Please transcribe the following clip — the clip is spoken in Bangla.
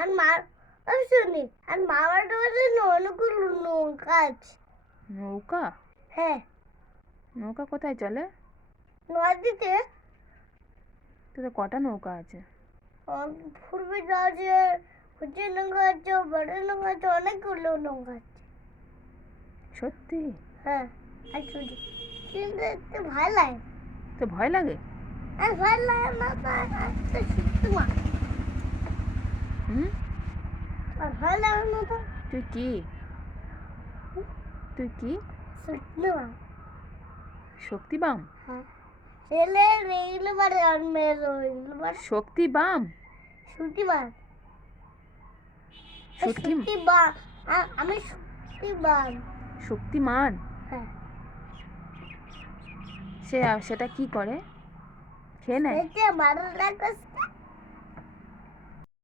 আর মার শুনি আর মামার বাড়িতে অনেকগুলো নৌকা আছে। নৌকা? হ্যাঁ, নৌকা কোথায় চলে? নদীতে। তোদের কটা নৌকা আছে? পূর্বে আছে, হচ্ছে নৌকা আছে, বড় নৌকা আছে, অনেকগুলো নৌকা আছে। সত্যি? হ্যাঁ, আর শুনি কিন্তু একটু ভয় লাগে। তো ভয় লাগে? আর ভয় লাগে না তো, আর তো সত্যি মা। হুম? আর ভয় লাগে না তো। তুই কি? তুই কি? সত্যি মা। শক্তিবাম? হ্যাঁ, ছেলে রেগুলো বারে আর মেয়ের রেগুলো বারে শক্তিবাম? সত্যি মা। সত্যি? সত্যি বা আমি শক্তিবান। শক্তিমান? হ্যাঁ, সেটা কি করে? খেয়ে নেয়? এটা ভালো লাগে